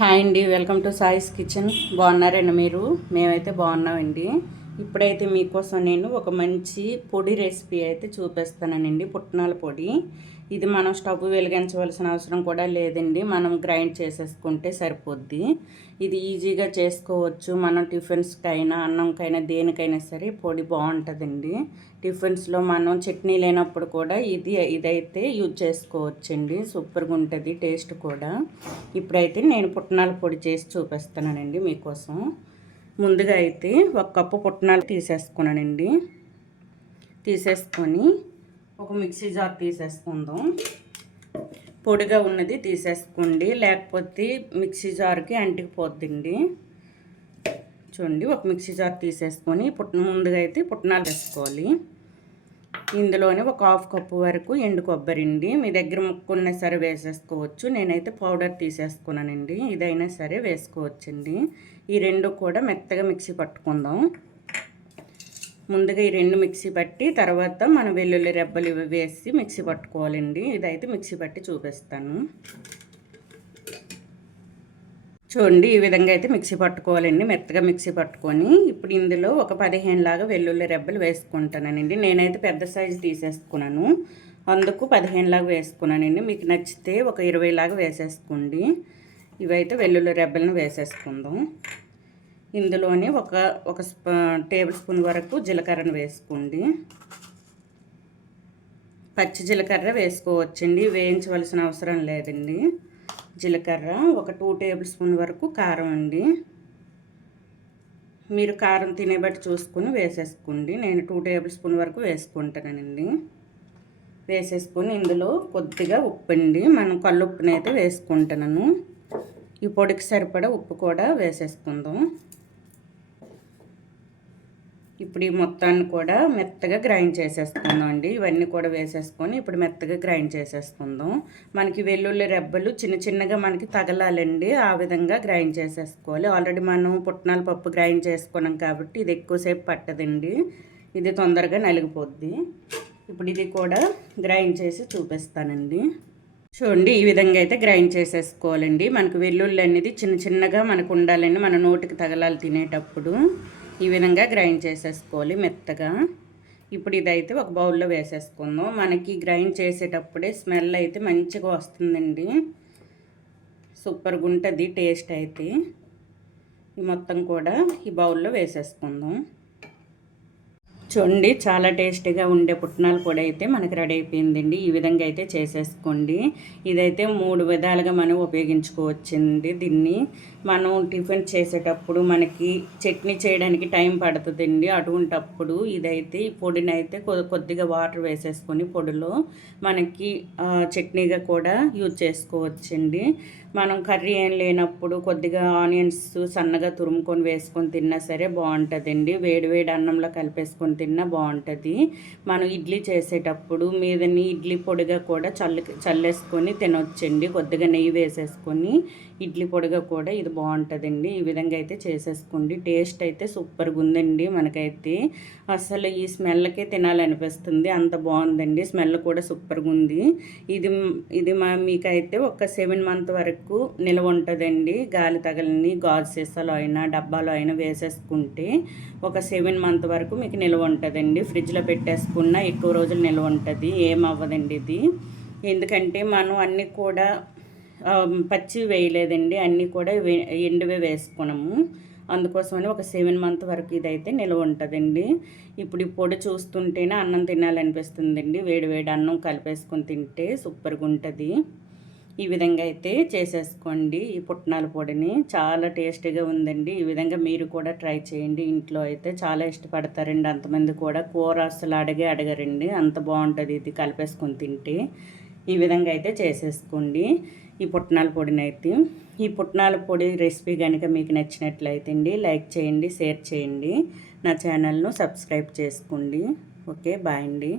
Hi అండి welcome to సాయిస్ kitchen. బాగున్నారండి మీరు? మేమైతే బాగున్నామండి. ఇప్పుడైతే మీకోసం నేను ఒక మంచి పొడి రెసిపీ అయితే చూపిస్తానండి పుట్నాల పొడి. ఇది మనం స్టవ్ వెలిగించవలసిన అవసరం కూడా లేదండి. మనం గ్రైండ్ చేసేసుకుంటే సరిపోద్ది. ఇది ఈజీగా చేసుకోవచ్చు. మనం టిఫిన్స్కైనా అన్నంకైనా దేనికైనా సరే పొడి బాగుంటుందండి. టిఫిన్స్లో మనం చట్నీ లేనప్పుడు కూడా ఇది ఇదైతే యూజ్ చేసుకోవచ్చండి. సూపర్గా ఉంటుంది టేస్ట్ కూడా. ఇప్పుడైతే నేను పుట్నాల పొడి చేసి చూపిస్తానండి మీకోసం. ముందుగా అయితే ఒక కప్పు పుట్నాలు తీసేసుకున్నానండి. తీసేసుకొని ఒక మిక్సీ జార్ తీసేసుకుందాం. పొడిగా ఉన్నది తీసేసుకోండి. లేకపోతే మిక్సీ జార్కి అంటికిపోద్దండి. చూడండి ఒక మిక్సీ జార్ తీసేసుకొని పుట్టిన ముందుగా అయితే పుట్నాలు వేసుకోవాలి. ఇందులోనే ఒక హాఫ్ కప్పు వరకు ఎండు కొబ్బరి అండి. మీ దగ్గర ముక్కున్న సరే వేసేసుకోవచ్చు. నేనైతే పౌడర్ తీసేసుకున్నానండి. ఇదైనా సరే వేసుకోవచ్చండి. ఈ రెండు కూడా మెత్తగా మిక్సీ పట్టుకుందాం. ముందుగా ఈ రెండు మిక్సీ పట్టి తర్వాత మనం వెల్లుల్లి రెబ్బలు ఇవి వేసి మిక్సీ పట్టుకోవాలండి. ఇదైతే మిక్సీ పట్టి చూపిస్తాను. చూడండి ఈ విధంగా అయితే మిక్సీ పట్టుకోవాలండి. మెత్తగా మిక్సీ పట్టుకొని ఇప్పుడు ఇందులో ఒక పదిహేను లాగా వెల్లుల్లి రెబ్బలు వేసుకుంటానండి. నేనైతే పెద్ద సైజు తీసేసుకున్నాను. అందుకు పదిహేను లాగా వేసుకున్నానండి. మీకు నచ్చితే ఒక ఇరవై లాగా వేసేసుకోండి. ఇవైతే వెల్లుల్లి రెబ్బలను వేసేసుకుందాం. ఇందులోనే ఒక ఒక టేబుల్ స్పూన్ వరకు జీలకర్రను వేసుకోండి. పచ్చి జీలకర్ర వేసుకోవచ్చండి. వేయించవలసిన అవసరం లేదండి. జీలకర్ర ఒక టూ టేబుల్ స్పూన్ వరకు కారం అండి. మీరు కారం తినే బట్టి చూసుకొని వేసేసుకోండి. నేను టూ టేబుల్ స్పూన్ వరకు వేసుకుంటానండి. వేసేసుకొని ఇందులో కొద్దిగా ఉప్పు అండి. మనం కల్లుప్పునైతే వేసుకుంటున్నాను ఈ పొడికి సరిపడా ఉప్పు కూడా వేసేసుకుందాం. ఇప్పుడు ఈ మొత్తాన్ని కూడా మెత్తగా గ్రైండ్ చేసేసుకుందాం అండి ఇవన్నీ కూడా వేసేసుకొని ఇప్పుడు మెత్తగా గ్రైండ్ చేసేసుకుందాం. మనకి వెల్లుల్లి రెబ్బలు చిన్న చిన్నగా మనకి తగలాలండి. ఆ విధంగా గ్రైండ్ చేసేసుకోవాలి. ఆల్రెడీ మనం పుట్నాల పప్పు గ్రైండ్ చేసుకున్నాం కాబట్టి ఇది ఎక్కువసేపు పట్టదండి. ఇది తొందరగా నలిగిపోద్ది. ఇప్పుడు ఇది కూడా గ్రైండ్ చేసి చూపిస్తానండి. చూడండి ఈ విధంగా అయితే గ్రైండ్ చేసేసుకోవాలండి. మనకు వెల్లుల్లి అనేది చిన్న చిన్నగా మనకు ఉండాలండి. మన నోటికి తగలాలి తినేటప్పుడు. ఈ విధంగా గ్రైండ్ చేసేసుకోవాలి మెత్తగా. ఇప్పుడు ఇదైతే ఒక బౌల్లో వేసేసుకుందాం. మనకి గ్రైండ్ చేసేటప్పుడే స్మెల్ అయితే మంచిగా వస్తుందండి. సూపర్గా ఉంటుంది టేస్ట్ అయితే. ఈ మొత్తం కూడా ఈ బౌల్లో వేసేసుకుందాం. చూడండి చాలా టేస్టీగా ఉండే పుట్నాల పొడి అయితే మనకి రెడీ అయిపోయిందండి. ఈ విధంగా అయితే చేసేసుకోండి. ఇదైతే మూడు విధాలుగా మనం ఉపయోగించుకోవచ్చండి దీన్ని. మనం టిఫిన్ చేసేటప్పుడు మనకి చట్నీ చేయడానికి టైం పడుతుందండి. అటువంటప్పుడు ఇదైతే ఈ పొడిని అయితే కొద్దిగా వాటర్ వేసేసుకొని పొడిలో మనకి చట్నీగా కూడా యూజ్ చేసుకోవచ్చండి. మనం కర్రీ ఏం లేనప్పుడు కొద్దిగా ఆనియన్స్ సన్నగా తురుముకొని వేసుకొని తిన్నా సరే బాగుంటుందండి. వేడి వేడి అన్నంలో కలిపేసుకొని తిన్నా బాగుంటుంది. మనం ఇడ్లీ చేసేటప్పుడు మీదని ఇడ్లీ పొడిగా కూడా చల్లు చల్లేసుకొని తినొచ్చండి. కొద్దిగా నెయ్యి వేసేసుకొని ఇడ్లీ పొడిగా కూడా ఇది బాగుంటుందండి. ఈ విధంగా అయితే చేసేసుకోండి. టేస్ట్ అయితే సూపర్గా ఉందండి మనకైతే. అసలు ఈ స్మెల్కే తినాలనిపిస్తుంది. అంత బాగుందండి. స్మెల్ కూడా సూపర్గా ఉంది. ఇది ఇది మా మీకైతే ఒక సెవెన్ మంత్ వరకు నిల్వ ఉంటుందండి. గాలి తగలని గాజు సీసాలో అయినా డబ్బాలో అయినా వేసేసుకుంటే ఒక సెవెన్ మంత్ వరకు మీకు నిల్వ ఉంటుందండి. ఫ్రిడ్జ్లో పెట్టేసుకున్న ఎక్కువ రోజులు నిల్వ ఉంటుంది. ఏమవ్వదండి ఇది. ఎందుకంటే మనం అన్నీ కూడా పచ్చి వేయలేదండి. అన్నీ కూడా ఎండువే వేసుకున్నాము. అందుకోసమని ఒక సెవెన్ మంత్ వరకు ఇదైతే నిల్వ ఉంటుందండి. ఇప్పుడు ఈ పొడి చూస్తుంటేనే అన్నం తినాలనిపిస్తుందండి. వేడి వేడి అన్నం కలిపేసుకొని తింటే సూపర్గా ఉంటుంది ఈ విధంగా అయితే చేసేసుకోండి. ఈ పుట్నాల పొడిని చాలా టేస్టీగా ఉందండి. ఈ విధంగా మీరు కూడా ట్రై చేయండి. ఇంట్లో అయితే చాలా ఇష్టపడతారండి. అంతమంది కూడా కూర అసలు అడిగే అడగరండి. అంత బాగుంటుంది ఇది కలిపేసుకొని తింటే. ఈ విధంగా అయితే చేసేసుకోండి. ఈ పుట్నాల పొడిని అయితే. ఈ పుట్నాల పొడి రెసిపీ కనుక మీకు నచ్చినట్లయితే అండి లైక్ చేయండి షేర్ చేయండి. నా ఛానల్ను సబ్స్క్రైబ్ చేసుకోండి. ఓకే బాయ్ అండి.